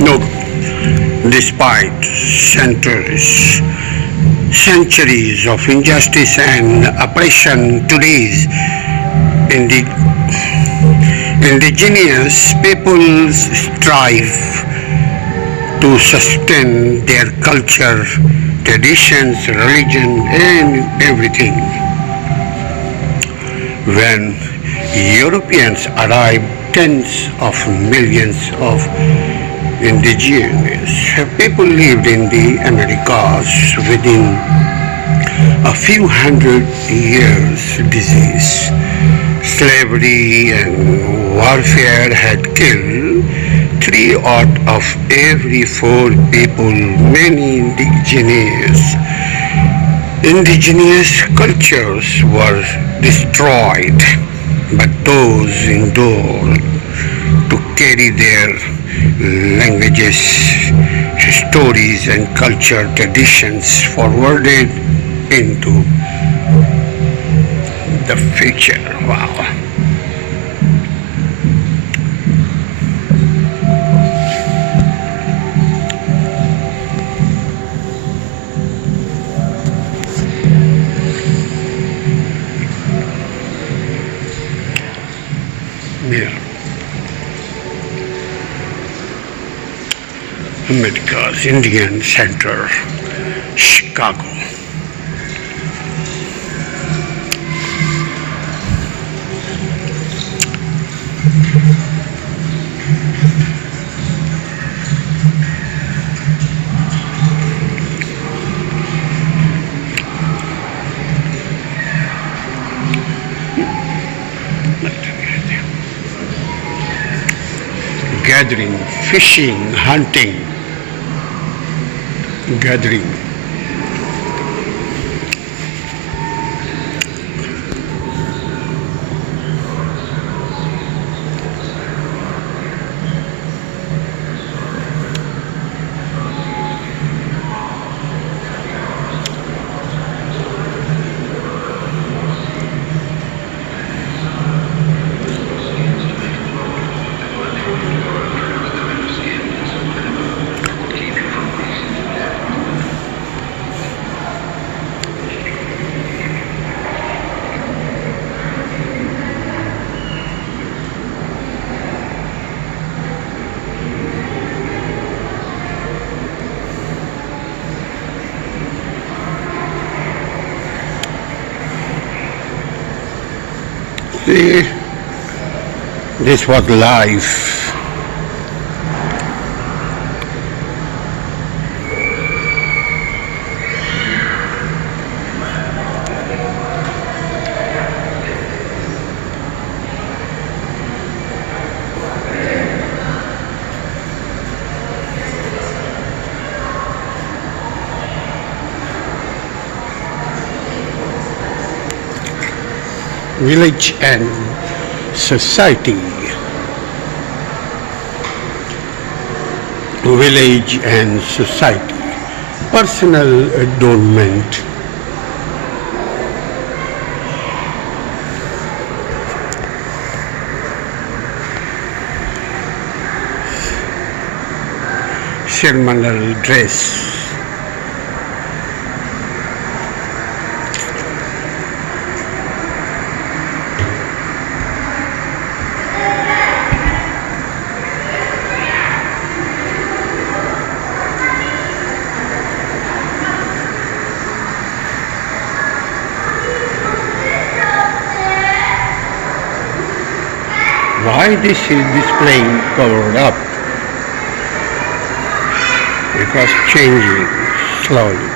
No, despite centuries of injustice and oppression, today's indi- indigenous peoples strive to sustain their culture, traditions, religion, and everything. When Europeans arrived, tens of millions of indigenous people lived in the Americas. Within a few hundred years. Disease, slavery, and warfare had killed three out of every four people. Many indigenous cultures were destroyed, but those endured to carry their languages, stories, and culture traditions forwarded into the future. Wow. Yeah. America's Indian Center, Chicago. Gathering, fishing, hunting, gathering. See, this was life. Village and society. Village and society. Personal adornment. Ceremonial dress. Why this is displaying covered up? Because changing slowly.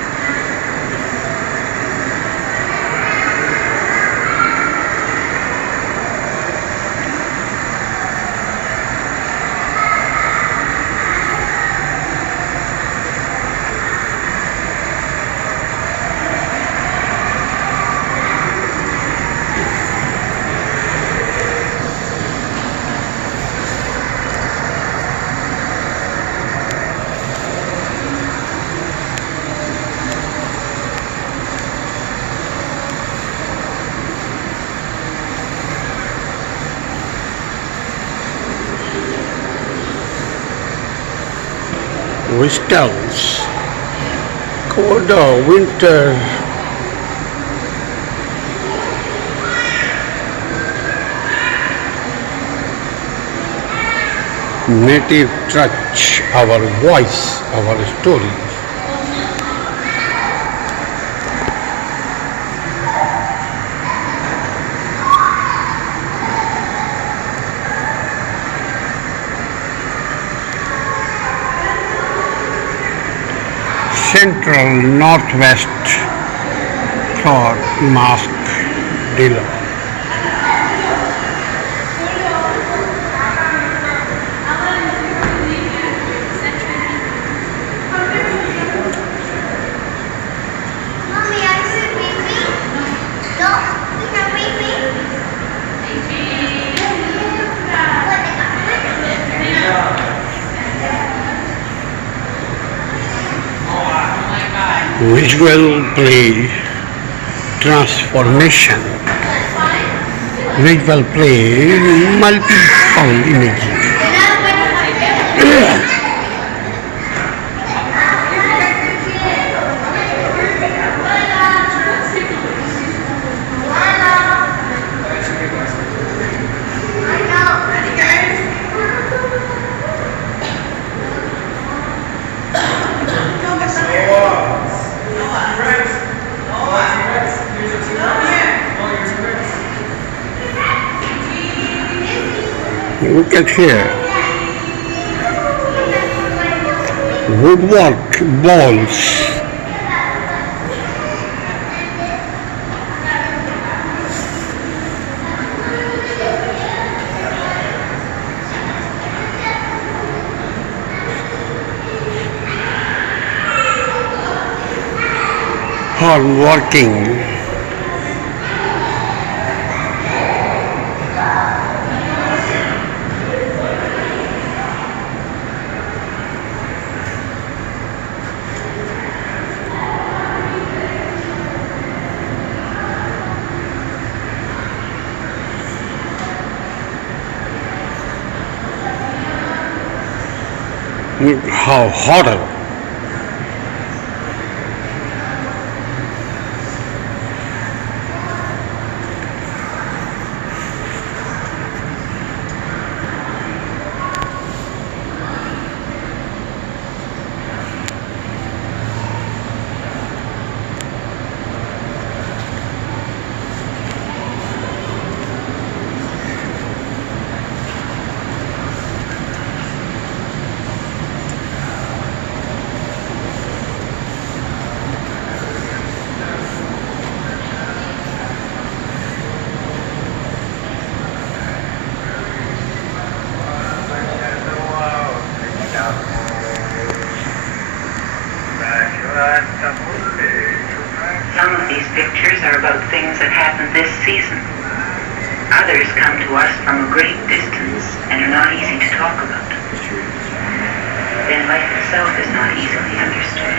whistles, colder winter, native touch, our voice, our story. Central Northwest Cloth Mask Dealer. Mommy, are you sleeping? No, we have Visual play transformation. Visual play multiple images. Look at here. Woodwork balls. Hard working. How horrible. Some of these pictures are about things that happened this season. Others come to us from a great distance and are not easy to talk about. Then life itself is not easily understood.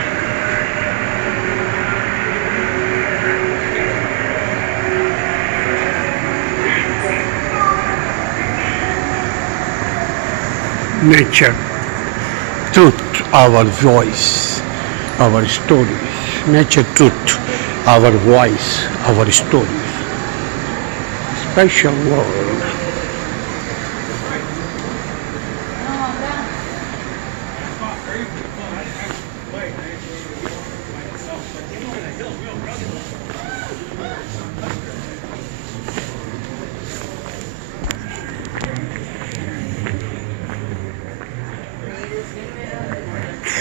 Nature, truth, our voice, our stories. Nature, truth, our voice, our stories. Special world.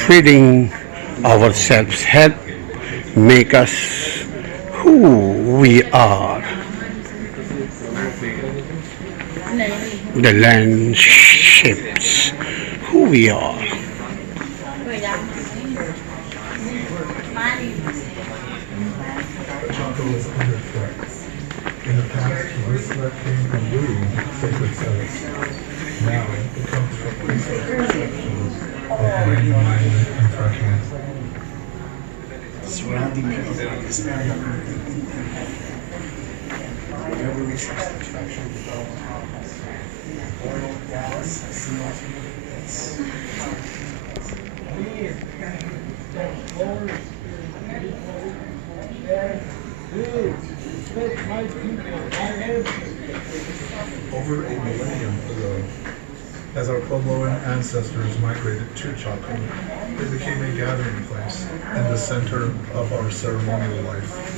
Feeding ourselves help make us who we are. The land shapes who we are. Chaco was under threat. In the past, this threat came from looting sacred sites. Now it comes from resource extraction, like mining and fracking. Surrounding people in this area. Whenever resource extraction development happens, oil, gas, CO2, it's Over a millennium ago, as our Puebloan ancestors migrated to Chaco, it became a gathering place in the center of our ceremonial life.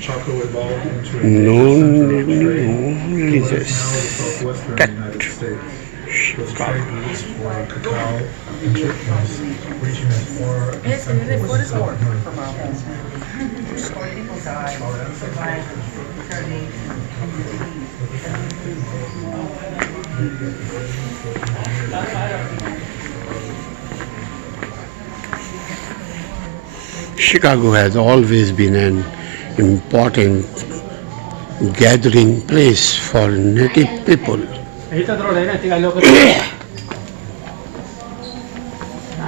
Chaco evolved into a No, major center of trade no, in what is Jesus. now the southwestern Cut. United States, with Chicago. trade routes for cacao and chickpeas reaching as far as central and south America. People died. Our ancestors Chicago has always been an important gathering place for native people.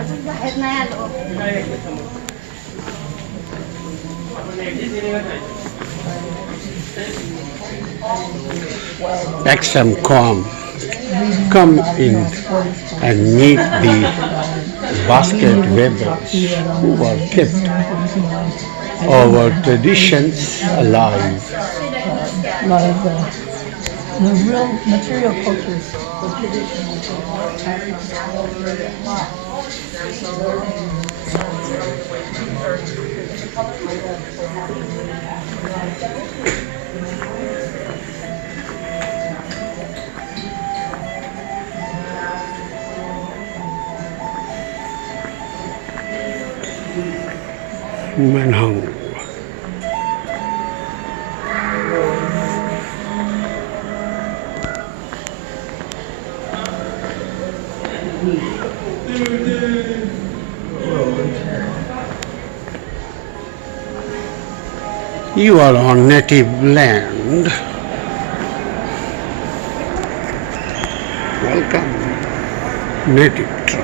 अजून बाहेर नाही आलो. XM.com come in and meet the basket weavers who are kept our traditions alive. A lot of the real material cultures. Manhang. You are on native land. Welcome, native tribe.